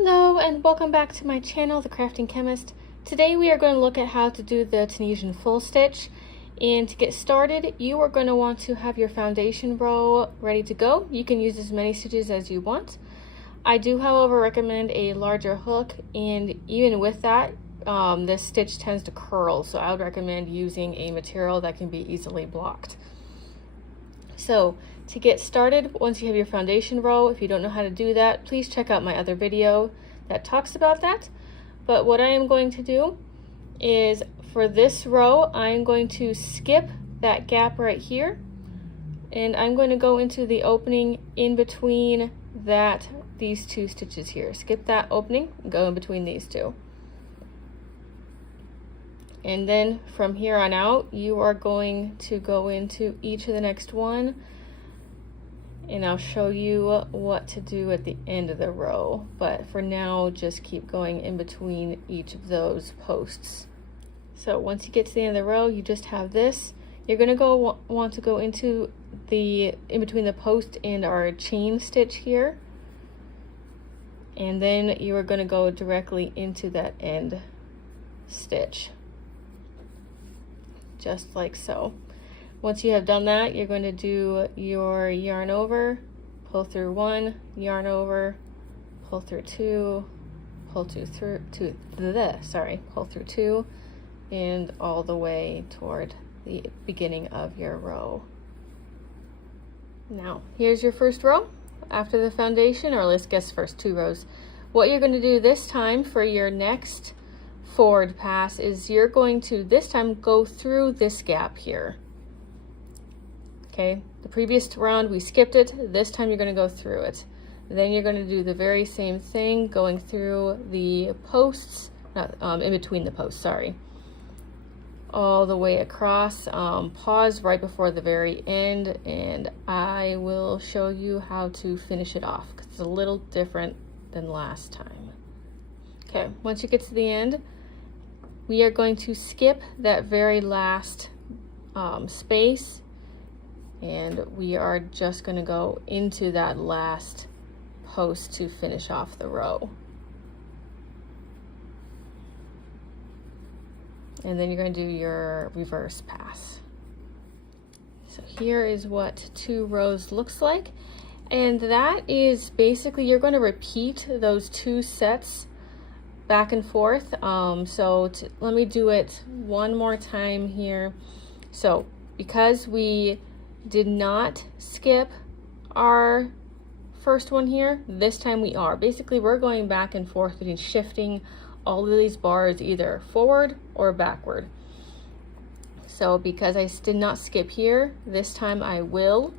Hello and welcome back to my channel, The Crafting Chemist. Today we are going to look at how to do the Tunisian full stitch. And to get started, you are going to want to have your foundation row ready to go. You can use as many stitches as you want. I do, however, recommend a larger hook, and even with that, this stitch tends to curl, so I would recommend using a material that can be easily blocked. So to get started, once you have your foundation row, if you don't know how to do that, please check out my other video that talks about that. But what I am going to do is, for this row, I'm going to skip that gap right here, and I'm going to go into the opening in between these two stitches here. Skip that opening and go in between these two. And then from here on out, you are going to go into each of the next one, and I'll show you what to do at the end of the row. But for now, just keep going in between each of those posts. So once you get to the end of the row, you just have this. You're going to want to go into in between the post and our chain stitch here. And then you are going to go directly into that end stitch, just like so. Once you have done that, you're going to do your yarn over, pull through one, yarn over, pull through two, pull through two, and all the way toward the beginning of your row. Now, here's your first row after the foundation, or let's guess first two rows. What you're going to do this time for your next forward pass is you're going to this time go through this gap here. Okay, the previous round we skipped it. This time you're going to go through it. Then you're going to do the very same thing, going through the posts, in between the posts, sorry, all the way across. Pause right before the very end, and I will show you how to finish it off, because it's a little different than last time. Okay, once you get to the end, we are going to skip that very last space, and we are just going to go into that last post to finish off the row. And then you're going to do your reverse pass. So here is what 2 rows looks like, and that is basically, you're going to repeat those 2 sets back and forth. Let me do it one more time here. So because we did not skip our first one here, this time we are. Basically, we're going back and forth between shifting all of these bars either forward or backward. So because I did not skip here, this time I will.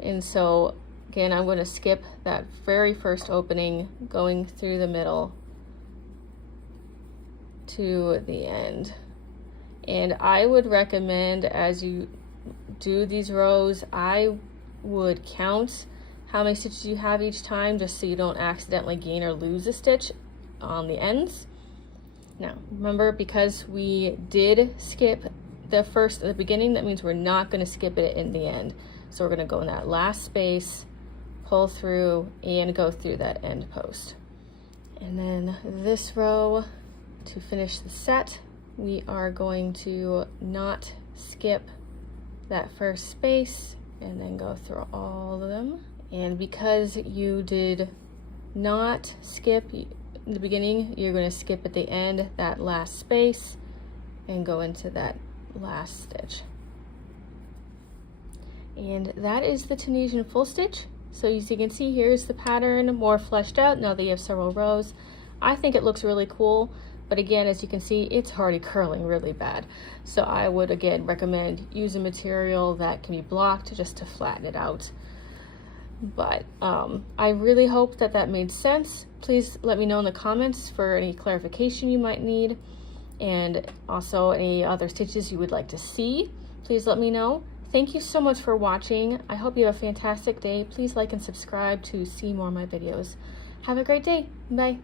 And so again, I'm going to skip that very first opening, going through the middle to the end. And I would recommend, as you do these rows, I would count how many stitches you have each time, just so you don't accidentally gain or lose a stitch on the ends. Now remember, because we did skip the first at the beginning, that means we're not going to skip it in the end. So we're going to go in that last space, pull through, and go through that end post. And then this row, to finish the set, we are going to not skip that first space and then go through all of them. And because you did not skip in the beginning, you're going to skip at the end that last space and go into that last stitch. And that is the Tunisian full stitch. So as you can see, here's the pattern more fleshed out now that you have several rows. I think it looks really cool, but again, as you can see, it's already curling really bad. So I would again recommend use a material that can be blocked just to flatten it out. But I really hope that that made sense. Please let me know in the comments for any clarification you might need, and also any other stitches you would like to see. Please let me know. Thank you so much for watching. I hope you have a fantastic day. Please like and subscribe to see more of my videos. Have a great day. Bye.